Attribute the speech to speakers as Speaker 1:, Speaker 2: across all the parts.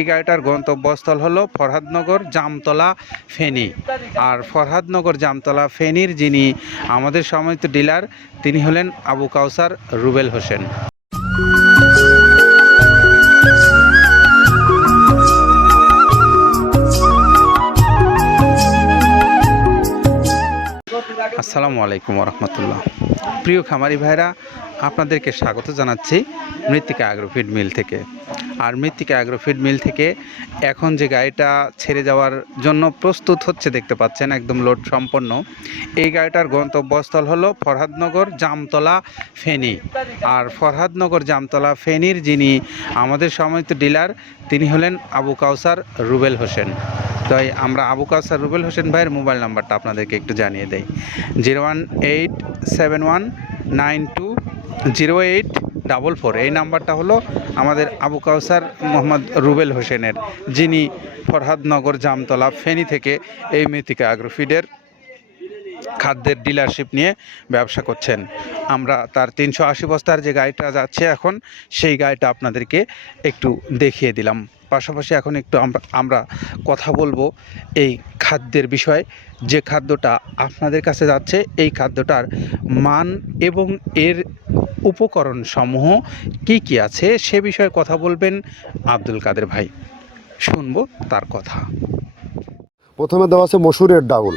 Speaker 1: এই গাড়িটার গন্তব্যস্থল হলো ফরহাদনগর জামতলা ফেনী। আর ফরহাদনগর জামতলা ফেনীর যিনি আমাদের সম্মানিত ডিলার, তিনি হলেন আবু কাউসার রুবেল হোসেন। আসসালামু আলাইকুম রহমতুল্লাহ। প্রিয় খামারি ভাইরা আপনাদেরকে স্বাগত জানাচ্ছি মৃত্তিকা অ্যাগ্রোফিড মিল থেকে। আর মৃত্তিকা অ্যাগ্রোফিড মিল থেকে এখন যে গাড়িটা ছেড়ে যাওয়ার জন্য প্রস্তুত হচ্ছে দেখতে পাচ্ছেন, একদম লোড সম্পন্ন। এই গাড়িটার গন্তব্যস্থল হলো ফরহাদনগর জামতলা ফেনী। আর ফরহাদনগর জামতলা ফেনীর যিনি আমাদের সম্মানিত ডিলার, তিনি হলেন আবু কাউসার রুবেল হোসেন। তাই আমরা আবু কাউসার রুবেল হোসেন ভাইয়ের মোবাইল নাম্বারটা আপনাদেরকে একটু জানিয়ে দেই। Zero one eight seven one nine two zero eight double four. এই নাম্বারটা হলো আমাদের আবু কাউসার মোহাম্মদ রুবেল হোসেনের, যিনি ফরহাদনগর জামতলা ফেনী থেকে এই মৃতিকা আগ্রোফিডের খাদ্যের ডিলারশিপ নিয়ে ব্যবসা করছেন। আমরা তার তিনশো আশি বস্তার যে গাড়িটা যাচ্ছে এখন, সেই গাড়িটা আপনাদেরকে একটু দেখিয়ে দিলাম। পাশাপাশি এখন একটু আমরা আমরা কথা বলব এই খাদ্যের বিষয়ে। যে খাদ্যটা আপনাদের কাছে যাচ্ছে, এই খাদ্যটার মান এবং এর উপকরণ সমূহ কি কি আছে, সে বিষয়ে কথা বলবেন আব্দুল কাদের ভাই। শুনব তার কথা।
Speaker 2: প্রথমে দেওয়া আছে মসুরের ডাউল।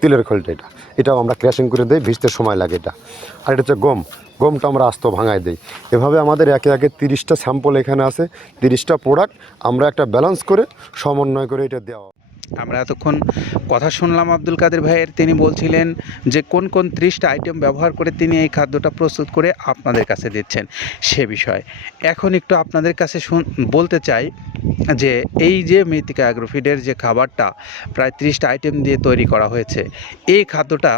Speaker 2: তিলের খোলটা এটা। এটাও আমরা ক্র্যাশিং করে দিই, ভিজতে সময় লাগে এটা। আর এটা হচ্ছে গম। গমটা আমরা আস্ত ভাঙায় দিই। এভাবে আমাদের একে একে তিরিশটা স্যাম্পল এখানে আছে, তিরিশটা প্রোডাক্ট। আমরা একটা ব্যালেন্স করে সমন্বয় করে এটা দেওয়া
Speaker 1: আমরা এতক্ষণ কথা শুনলাম আব্দুল কাদের ভাইয়ের। তিনি বলছিলেন যে কোন কোন ত্রিশটা আইটেম ব্যবহার করে তিনি এই খাদ্যটা প্রস্তুত করে আপনাদের কাছে দিচ্ছেন সে বিষয়। এখন একটু আপনাদের কাছে বলতে চাই যে এই যে মৃত্তিকা অ্যাগ্রোফিডের যে খাবারটা প্রায় ত্রিশটা আইটেম দিয়ে তৈরি করা হয়েছে, এই খাদ্যটা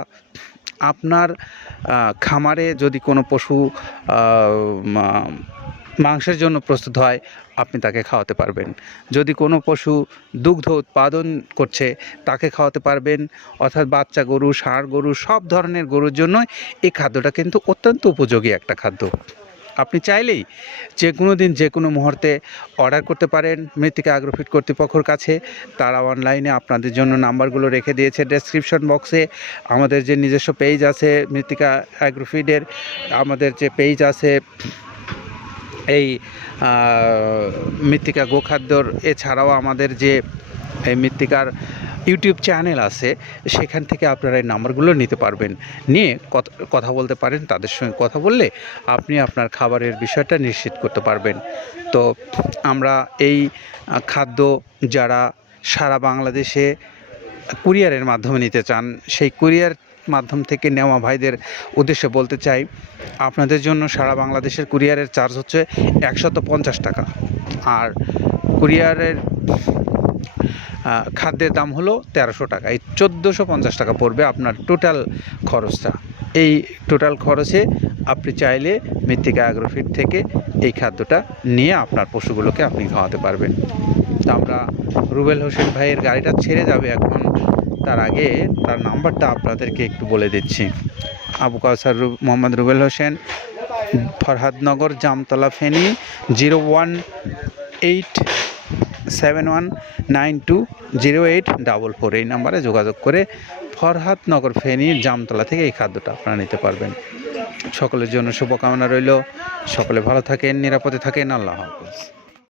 Speaker 1: আপনার খামারে যদি কোনো পশু মাংসের জন্য প্রস্তুত হয়, আপনি তাকে খাওয়াতে পারবেন। যদি কোনো পশু দুগ্ধ উৎপাদন করছে, তাকে খাওয়াতে পারবেন। অর্থাৎ বাচ্চা গরু, ষাঁড় গরু, সব ধরনের গরুর জন্য এই খাদ্যটা কিন্তু অত্যন্ত উপযোগী একটা খাদ্য। আপনি চাইলেই যে কোনো দিন যে কোনো মুহূর্তে অর্ডার করতে পারেন। মৃত্তিকা আগ্রোফিট কর্তৃপক্ষর কাছে। তারা অনলাইনে আপনাদের জন্য নাম্বারগুলো রেখে দিয়েছে ডেসক্রিপশন বক্সে আমাদের যে নিজস্ব পেজ আছে মৃত্তিকা অ্যাগ্রোফিডের আমাদের যে পেজ আছে এই মৃত্তিকা গোখাদ্যর এছাড়াও আমাদের যে এই মৃত্তিকার ইউটিউব চ্যানেল আছে, সেখান থেকে আপনারা এই নাম্বারগুলো নিতে পারবেন। নিয়ে কথা বলতে পারেন, তাদের সঙ্গে কথা বললে আপনি আপনার খাবারের বিষয়টা নিশ্চিত করতে পারবেন। তো আমরা এই খাদ্য যারা সারা বাংলাদেশে কুরিয়ারের মাধ্যমে নিতে চান, সেই কুরিয়ার মাধ্যম থেকে নেওয়া ভাইদের উদ্দেশ্যে বলতে চাই, আপনাদের জন্য সারা বাংলাদেশের কুরিয়ারের চার্জ হচ্ছে একশত পঞ্চাশ টাকা। আর কুরিয়ারের খাদ্যের দাম হলো তেরোশো টাকা। এই চোদ্দোশো পঞ্চাশ টাকা পড়বে আপনার টোটাল খরচটা। এই টোটাল খরচে আপনি চাইলে মৃত্তিকা অ্যাগ্রোফিট থেকে এই খাদ্যটা নিয়ে আপনার পশুগুলোকে আপনি খাওয়াতে পারবেন। তা আমরা রুবেল হোসেন ভাইয়ের গাড়িটা ছেড়ে যাবে এখন। তার আগে তার নাম্বারটা আপনাদেরকে একটু বলে দিচ্ছি। Abu Kawsar Mohammad Rubel Hossain, Farhadnagar, Jamtala, Feni, zero one eight seven one nine two zero eight double four. এই নাম্বারে যোগাযোগ করে ফরহাদনগর ফেনীর জামতলা থেকে এই খাদ্যটা আপনারা নিতে পারবেন। সকলের জন্য শুভকামনা রইল। সকলে ভালো থাকেন, নিরাপদে থাকেন। আল্লাহ হাফেজ।